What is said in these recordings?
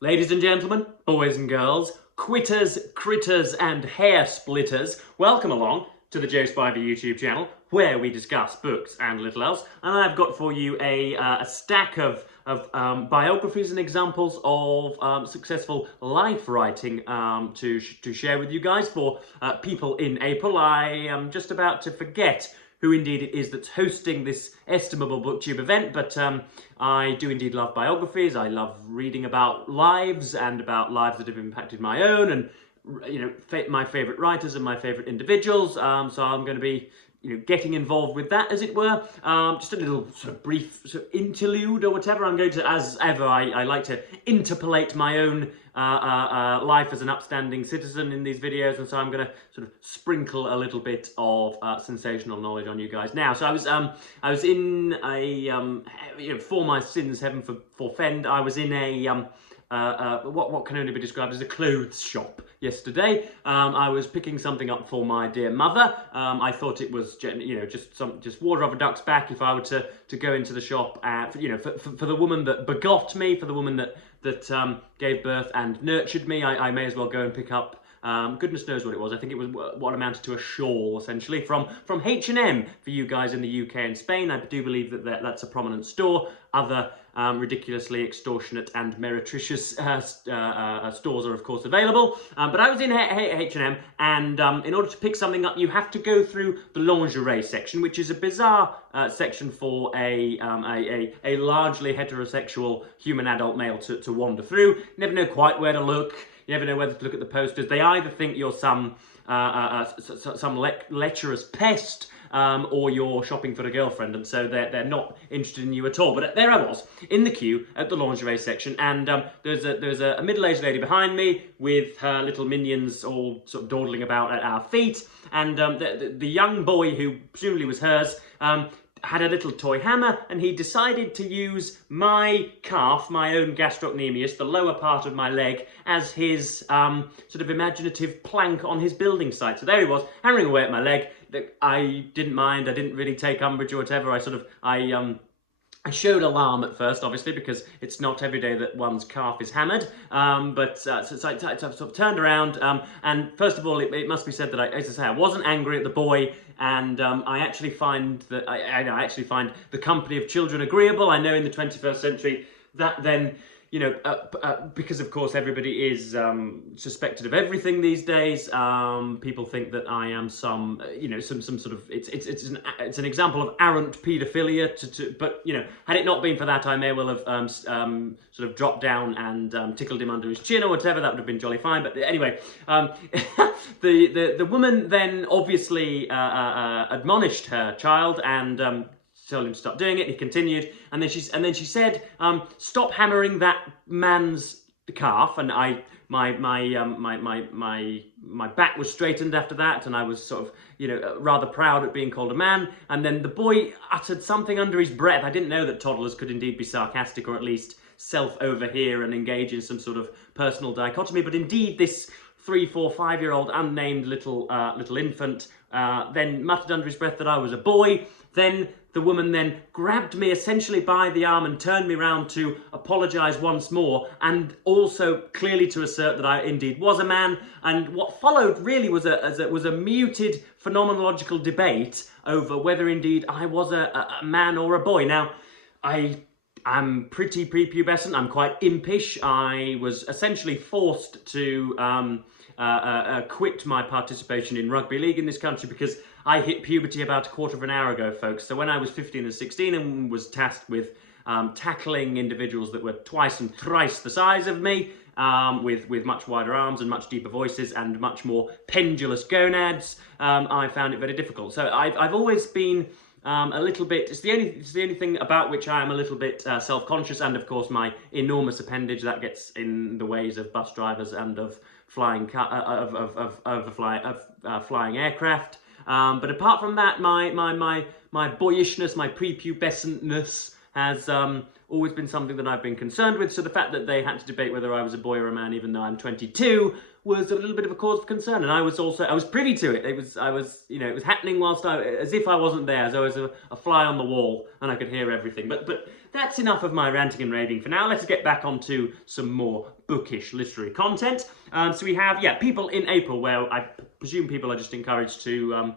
Ladies and gentlemen, boys and girls, quitters, critters and hair splitters, welcome along to the Joe Spiver YouTube channel where we discuss books and little else. And I've got for you a stack of biographies and examples of successful life writing to share with you guys for people in April. I am just about to forget who indeed it is that's hosting this estimable booktube event, but I do indeed love biographies. I love reading about lives and about lives that have impacted my own, and my favourite writers and my favourite individuals. So I'm going to be getting involved with that, as it were. Just a little sort of brief sort of interlude or whatever. I'm going to, as ever, I like to interpolate my own life as an upstanding citizen in these videos, and so I'm going to sort of sprinkle a little bit of sensational knowledge on you guys. Now, so I was in a for my sins, heaven forfend, I was in a what can only be described as a clothes shop yesterday. I was picking something up for my dear mother. I thought it was just water off a duck's back if I were to go into the shop for the woman that begot me, for the woman that gave birth and nurtured me. I may as well go and pick up goodness knows what it was. I think it was what amounted to a shawl, essentially, from H&M for you guys in the UK and Spain. I do believe that's a prominent store. Other ridiculously extortionate and meretricious stores are, of course, available. But I was in H&M, and in order to pick something up, you have to go through the lingerie section, which is a bizarre section for a largely heterosexual human adult male to wander through. You never know quite where to look. You never know whether to look at the posters. They either think you're some lecherous pest, or you're shopping for a girlfriend, and so they're not interested in you at all. But there I was in the queue at the lingerie section, and there's a middle-aged lady behind me with her little minions all sort of dawdling about at our feet, and the young boy, who presumably was hers, had a little toy hammer, and he decided to use my calf, my own gastrocnemius, the lower part of my leg, as his sort of imaginative plank on his building site. So there he was, hammering away at my leg. I didn't mind. I didn't really take umbrage or whatever. I showed alarm at first, obviously, because it's not every day that one's calf is hammered. So I sort of turned around, and first of all, it must be said that I wasn't angry at the boy, and I actually find that I actually find the company of children agreeable. I know in the 21st century that then, because of course everybody is suspected of everything these days. People think that I am some sort of it's an example of arrant paedophilia. But had it not been for that, I may well have sort of dropped down and tickled him under his chin or whatever. That would have been jolly fine. But anyway, the woman then obviously admonished her child and told him to stop doing it. He continued, and then she said, "Stop hammering that man's calf." And my back was straightened after that, and I was sort of rather proud at being called a man. And then the boy uttered something under his breath. I didn't know that toddlers could indeed be sarcastic, or at least self-overhear and engage in some sort of personal dichotomy. But indeed, this 3, 4, 5-year-old unnamed little infant then muttered under his breath that I was a boy. Then the woman then grabbed me essentially by the arm and turned me round to apologise once more, and also clearly to assert that I indeed was a man. And what followed really was a muted phenomenological debate over whether indeed I was a man or a boy. Now, I'm pretty prepubescent. I'm quite impish. I was essentially forced to quit my participation in rugby league in this country because I hit puberty about a quarter of an hour ago, folks. So when I was 15 and 16 and was tasked with tackling individuals that were twice and thrice the size of me, with much wider arms and much deeper voices and much more pendulous gonads, I found it very difficult. So I've always been a little bit, it's the only thing about which I am a little bit self-conscious, and of course my enormous appendage that gets in the ways of bus drivers and of flying flying aircraft. But apart from that, my boyishness, my prepubescentness has always been something that I've been concerned with. So the fact that they had to debate whether I was a boy or a man, even though I'm 22, was a little bit of a cause of concern. And I was privy to it. It was happening whilst as if I wasn't there, as I was a fly on the wall and I could hear everything. But that's enough of my ranting and raving for now. Let's get back onto some more bookish literary content. So we have, People in April, where I presume people are just encouraged to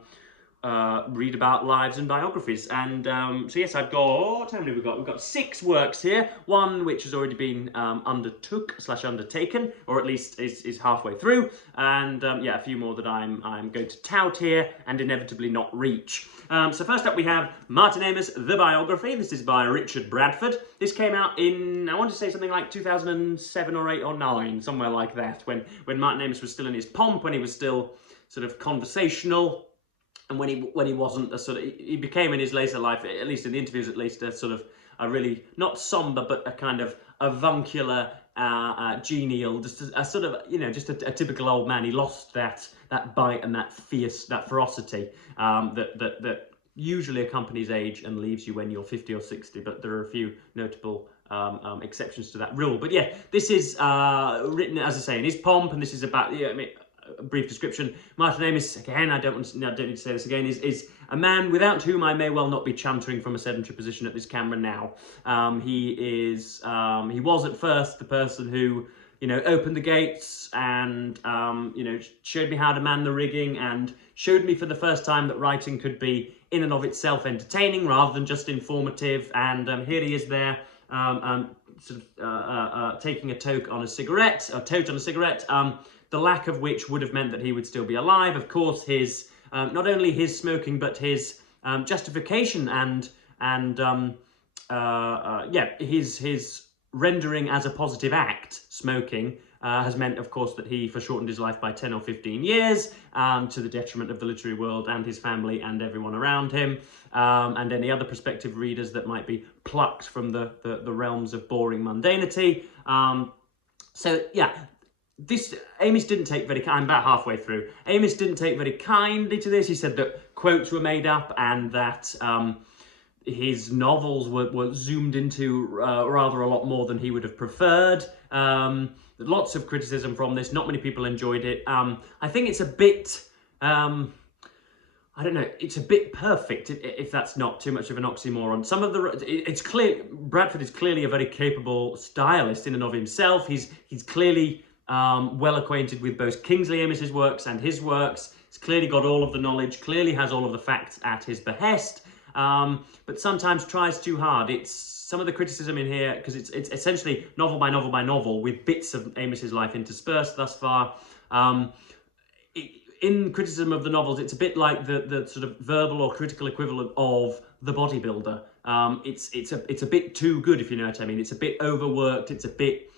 read about lives and biographies. And so yes, I've got, how many have we got? We've got 6 works here. One which has already been undertaken, or at least is halfway through. And a few more that I'm going to tout here and inevitably not reach. So first up we have Martin Amos, The Biography. This is by Richard Bradford. This came out in, I want to say something like 2007 or 8 or 9, somewhere like that, when Martin Amos was still in his pomp, when he was still sort of conversational. And when he wasn't a sort of, he became in his later life, at least in the interviews at least, a sort of a really, not somber, but a kind of avuncular, genial, just a sort of, just a typical old man. He lost that bite and that ferocity that usually accompanies age and leaves you when you're 50 or 60, but there are a few notable exceptions to that rule. But yeah, this is written, as I say, in his pomp, and this is about, a brief description. Martin Amos, again, I don't need to say this again, is a man without whom I may well not be chantering from a sedentary position at this camera now. He was at first the person who, opened the gates and, showed me how to man the rigging and showed me for the first time that writing could be in and of itself entertaining rather than just informative. And here he is there, taking a toke on a cigarette, the lack of which would have meant that he would still be alive. Of course, his not only his smoking, but his justification and his rendering as a positive act, smoking, has meant, of course, that he foreshortened his life by 10 or 15 years, to the detriment of the literary world and his family and everyone around him, and any other prospective readers that might be plucked from the realms of boring mundanity. Amos didn't take very, I'm about halfway through. Amos didn't take very kindly to this. He said that quotes were made up and that his novels were zoomed into rather a lot more than he would have preferred. Lots of criticism from this. Not many people enjoyed it. I think it's a bit, I don't know, it's a bit perfect, if that's not too much of an oxymoron. It's clear, Bradford is clearly a very capable stylist in and of himself. He's clearly well acquainted with both Kingsley Amos's works and his works. He's clearly got all of the knowledge, clearly has all of the facts at his behest, but sometimes tries too hard. It's some of the criticism in here, because it's essentially novel by novel by novel with bits of Amos's life interspersed thus far. In criticism of the novels, it's a bit like the sort of verbal or critical equivalent of The Bodybuilder. It's a bit too good, if you know what I mean. It's a bit overworked. It's a bit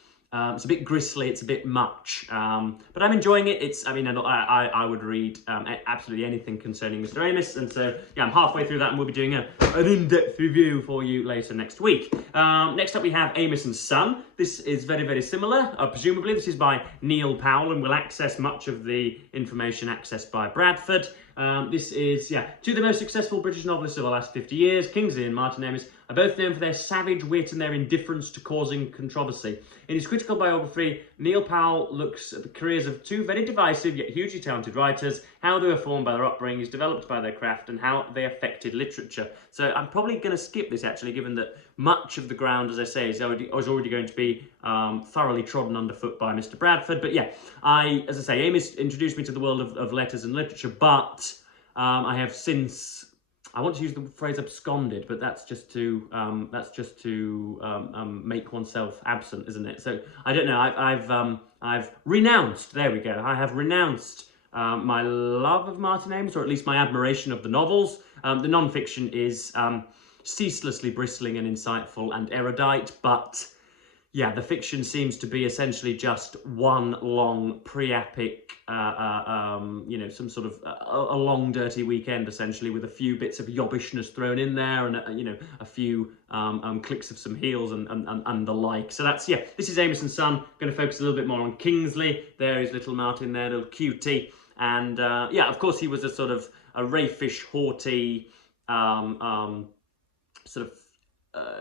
gristly, it's a bit much, but I'm enjoying it. I would read absolutely anything concerning Mr. Amos, and so I'm halfway through that, and we'll be doing an in-depth review for you later next week. Next up we have Amos and Son. This is very, very similar. Presumably this is by Neil Powell and will access much of the information accessed by Bradford. This is, two of the most successful British novelists of the last 50 years, Kingsley and Martin Amos, are both known for their savage wit and their indifference to causing controversy. In his critical biography, Neil Powell looks at the careers of two very divisive yet hugely talented writers, how they were formed by their upbringings, developed by their craft, and how they affected literature. So I'm probably going to skip this, actually, given that much of the ground, as I say, is already going to be thoroughly trodden underfoot by Mr. Bradford. But as I say, Amos introduced me to the world of letters and literature, but I have since, I want to use the phrase absconded, but that's just to make oneself absent, isn't it? So I don't know. I've renounced. There we go. I have renounced my love of Martin Amos, or at least my admiration of the novels. The non-fiction is ceaselessly bristling and insightful and erudite, but the fiction seems to be essentially just one long pre-epic, some sort of a long dirty weekend, essentially, with a few bits of yobbishness thrown in there, and a few clicks of some heels and the like. So that's this is Amos and Son. I'm going to focus a little bit more on Kingsley. There is little Martin there, little cutie, and of course he was a sort of a raffish, haughty, sort of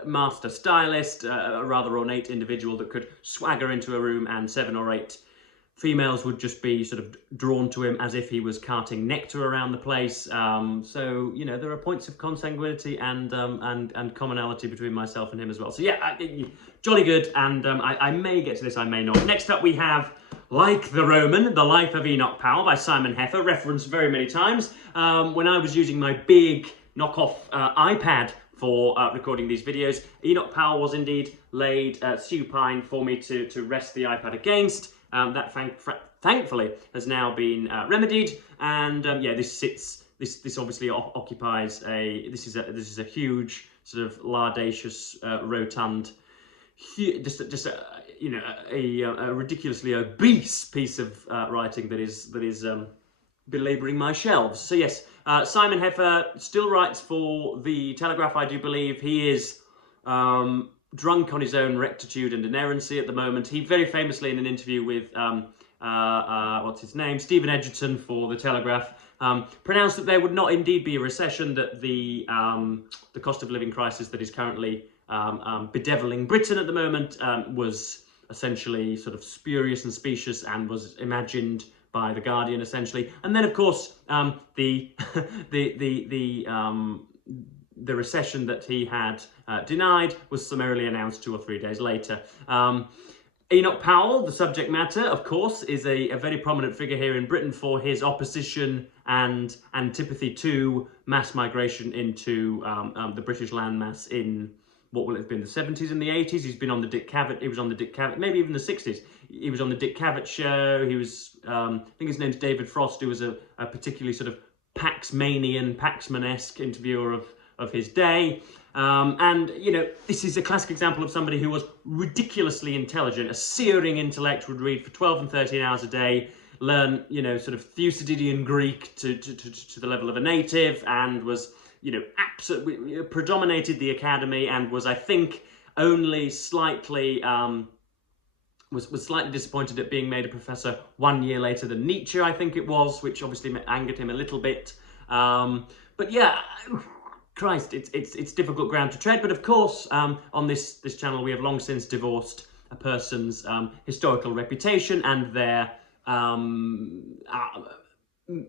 master stylist, a rather ornate individual that could swagger into a room and 7 or 8 females would just be sort of drawn to him as if he was carting nectar around the place. So, you know, there are points of consanguinity and commonality between myself and him as well. So yeah, jolly good, and I may get to this, I may not. Next up we have Like the Roman, The Life of Enoch Powell by Simon Heffer, referenced very many times. When I was using my big knockoff iPad for recording these videos, Enoch Powell was indeed laid supine for me to rest the iPad against. That thankfully has now been remedied, and yeah, this obviously occupies this is a huge sort of lardacious, rotund, just you know, a ridiculously obese piece of writing that is belabouring my shelves. So yes, Simon Heffer still writes for The Telegraph, I do believe. He is drunk on his own rectitude and inerrancy at the moment. He very famously, in an interview with what's his name, Stephen Edgerton for The Telegraph, pronounced that there would not indeed be a recession, that the cost of living crisis that is currently bedeviling Britain at the moment was essentially sort of spurious and specious and was imagined by The Guardian, essentially. And then, of course, the recession that he had denied was summarily announced 2 or 3 days later. Enoch Powell, the subject matter, of course, is a very prominent figure here in Britain for his opposition and antipathy to mass migration into the British landmass in what will have been the 70s and the 80s. He's been on the Dick Cavett, he was on the Dick Cavett, maybe even the 60s. He was on the Dick Cavett show. He was, I think his name's David Frost, who was a particularly sort of Paxmanian, Paxman-esque interviewer of his day. And, you know, this is a classic example of somebody who was ridiculously intelligent, a searing intellect, would read for 12 and 13 hours a day, learn, you know, sort of Thucydidean Greek to the level of a native, and was, you know, absolutely predominated the academy, and was, I think, only slightly was slightly disappointed at being made a professor 1 year later than Nietzsche, I think it was, which obviously angered him a little bit. But yeah, Christ, it's difficult ground to tread. But of course, on this channel, we have long since divorced a person's historical reputation and their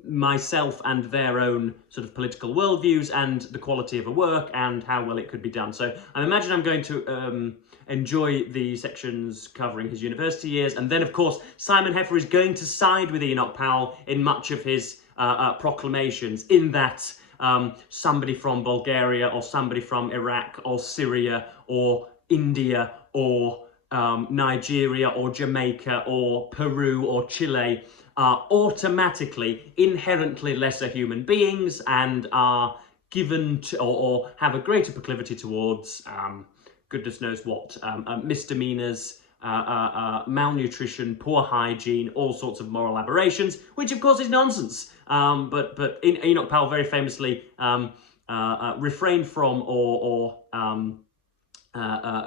myself and their own sort of political worldviews, and the quality of a work and how well it could be done. So I imagine I'm going to enjoy the sections covering his university years, and then of course Simon Heffer is going to side with Enoch Powell in much of his proclamations, in that somebody from Bulgaria or somebody from Iraq or Syria or India or Nigeria or Jamaica or Peru or Chile are automatically inherently lesser human beings and are given to, or have a greater proclivity towards goodness knows what, misdemeanors, malnutrition, poor hygiene, all sorts of moral aberrations, which of course is nonsense. But Enoch Powell very famously refrained from or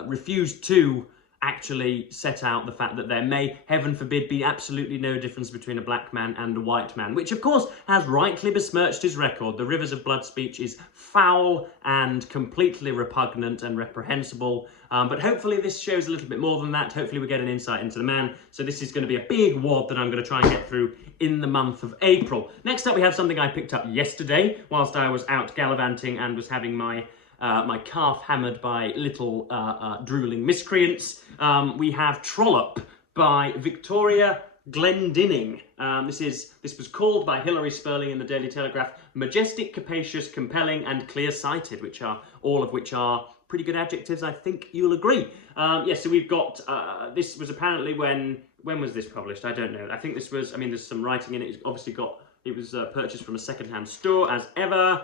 refused to actually set out the fact that there may, heaven forbid, be absolutely no difference between a black man and a white man, which of course has rightly besmirched his record. The Rivers of Blood speech is foul and completely repugnant and reprehensible, but hopefully this shows a little bit more than that. Hopefully we get an insight into the man. So this is going to be a big wad that I'm going to try and get through in the month of April. Next up, we have something I picked up yesterday whilst I was out gallivanting and was having my calf hammered by little drooling miscreants. We have Trop by Victoria Glendinning. This was called by Hilary Spurling in the Daily Telegraph majestic, capacious, compelling, and clear-sighted, all of which are pretty good adjectives, I think you'll agree. Yes, so we've got, this was apparently when was this published? I don't know. I think this was, I mean, there's some writing in it. It's obviously it was purchased from a second-hand store, as ever.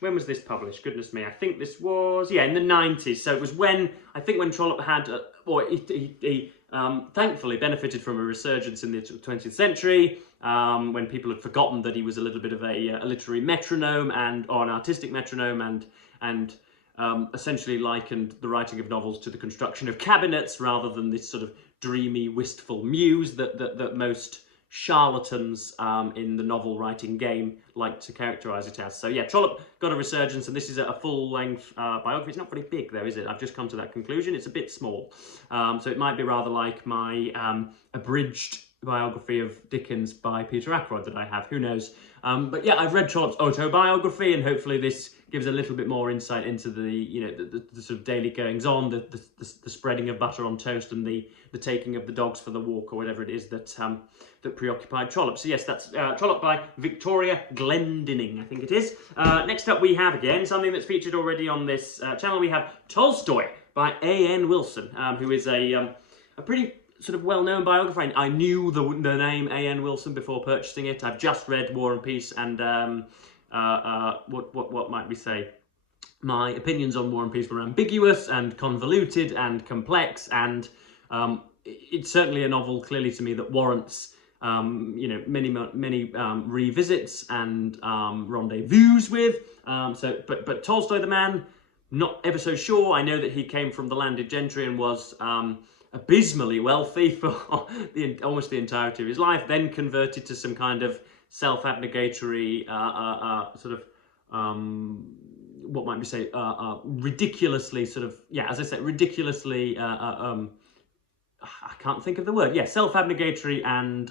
When was this published? Goodness me, I think this was, yeah, in the 90s. So it was when, I think when Trollope had, he thankfully benefited from a resurgence in the 20th century, when people had forgotten that he was a little bit of a literary metronome or an artistic metronome, and essentially likened the writing of novels to the construction of cabinets rather than this sort of dreamy, wistful muse that most charlatans in the novel writing game like to characterise it as. So yeah, Trollope got a resurgence, and this is a full-length biography. It's not very big though, is it? I've just come to that conclusion. It's a bit small. So it might be rather like my abridged biography of Dickens by Peter Ackroyd that I have. Who knows? But yeah, I've read Trollope's autobiography, and hopefully this gives a little bit more insight into the the sort of daily goings on, the spreading of butter on toast, and the taking of the dogs for the walk, or whatever it is that that preoccupied Trollope. So yes, that's Trollope by Victoria Glendinning, I think it is. Next up we have, again, something that's featured already on this channel. We have Tolstoy by A.N. Wilson, who is a pretty sort of well-known biographer. I knew the name A.N. Wilson before purchasing it. I've just read War and Peace, and what might we say? My opinions on War and Peace were ambiguous and convoluted and complex, and it's certainly a novel, clearly to me, that warrants many revisits and rendezvous with. But Tolstoy, the man, not ever so sure. I know that he came from the landed gentry and was abysmally wealthy for almost the entirety of his life, then converted to some kind of self-abnegatory sort of what might we say, ridiculously sort of, yeah, as I said, ridiculously I can't think of the word, yeah, self-abnegatory and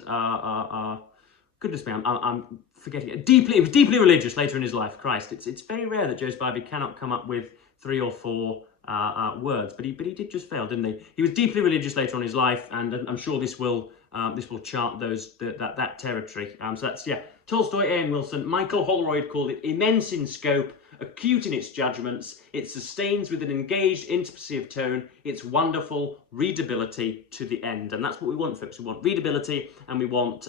goodness me, I'm forgetting it. He was deeply religious later in his life. Christ, it's very rare that Joe Spivey cannot come up with 3 or 4 words, but he did just fail, didn't he? He was deeply religious later on in his life, and I'm sure this will chart that territory. So that's, yeah, Tolstoy, A.N. Wilson. Michael Holroyd called it immense in scope, acute in its judgments. It sustains with an engaged intimacy of tone its wonderful readability to the end, and that's what we want, folks. We want readability, and we want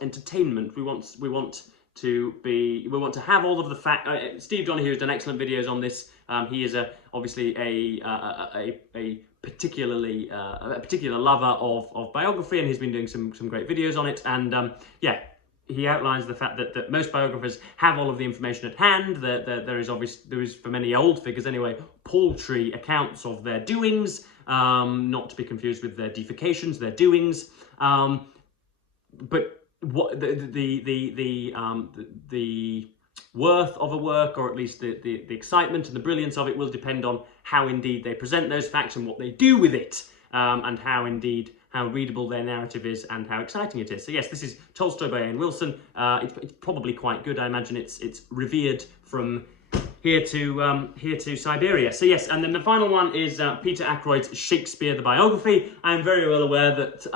entertainment. We want to have all of the fact. Steve Donahue has done excellent videos on this. He is obviously a particular lover of biography, and he's been doing some great videos on it. And yeah, he outlines the fact that most biographers have all of the information at hand. There is for many old figures anyway, paltry accounts of their doings, not to be confused with their defecations, their doings. But what the worth of a work, or at least the excitement and the brilliance of it, will depend on how indeed they present those facts and what they do with it, and how readable their narrative is and how exciting it is. So yes, this is Tolstoy by A.N. Wilson. It's probably quite good. I imagine it's revered from here to Siberia. So yes, and then the final one is Peter Ackroyd's Shakespeare, the biography. I'm very well aware that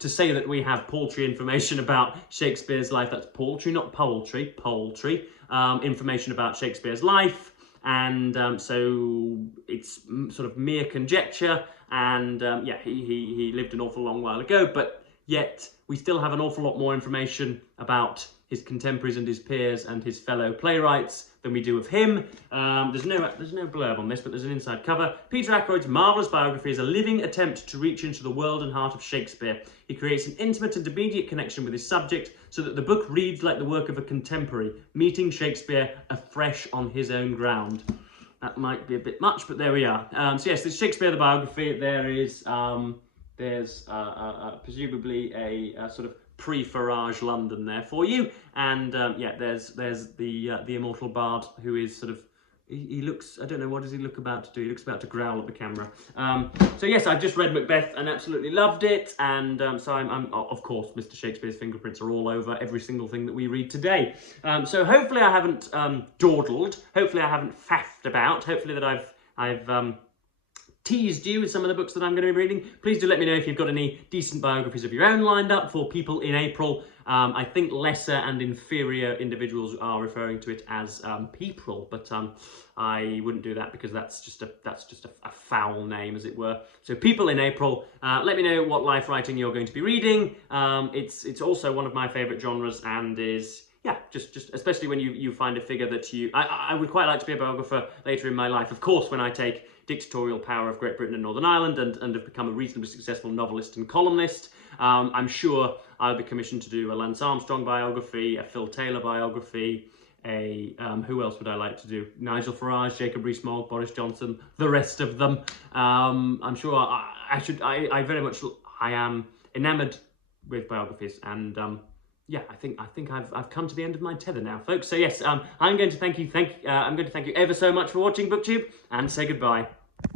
to say that we have paltry information about Shakespeare's life, that's paltry, not poultry, poultry, information about Shakespeare's life, and so it's sort of mere conjecture, and yeah, he lived an awful long while ago, but yet we still have an awful lot more information about his contemporaries and his peers and his fellow playwrights than we do of him. There's no blurb on this, but there's an inside cover. Peter Ackroyd's marvellous biography is a living attempt to reach into the world and heart of Shakespeare. He creates an intimate and immediate connection with his subject so that the book reads like the work of a contemporary, meeting Shakespeare afresh on his own ground. That might be a bit much, but there we are. So yes, this Shakespeare, the biography. There's presumably a sort of pre-Farage London there for you, and yeah, there's the immortal bard, who is sort of, he looks, I don't know, what does he look about to do? He looks about to growl at the camera. So yes, I've just read Macbeth and absolutely loved it, and so I'm of course, Mr. Shakespeare's fingerprints are all over every single thing that we read today. So hopefully I haven't dawdled, hopefully I haven't faffed about, hopefully that I've teased you with some of the books that I'm going to be reading. Please do let me know if you've got any decent biographies of your own lined up for people in April. I think lesser and inferior individuals are referring to it as people, but I wouldn't do that because that's just a foul name, as it were. So people in April, let me know what life writing you're going to be reading. It's also one of my favourite genres, and is, yeah, just especially when you find a figure that I would quite like to be a biographer later in my life. Of course, when I take dictatorial power of Great Britain and Northern Ireland and have become a reasonably successful novelist and columnist, I'm sure I'll be commissioned to do a Lance Armstrong biography, a Phil Taylor biography, who else would I like to do? Nigel Farage, Jacob Rees-Mogg, Boris Johnson, the rest of them. I'm sure I am enamoured with biographies, and yeah, I think I've come to the end of my tether now, folks. So yes, I'm going to thank you ever so much for watching BookTube, and say goodbye.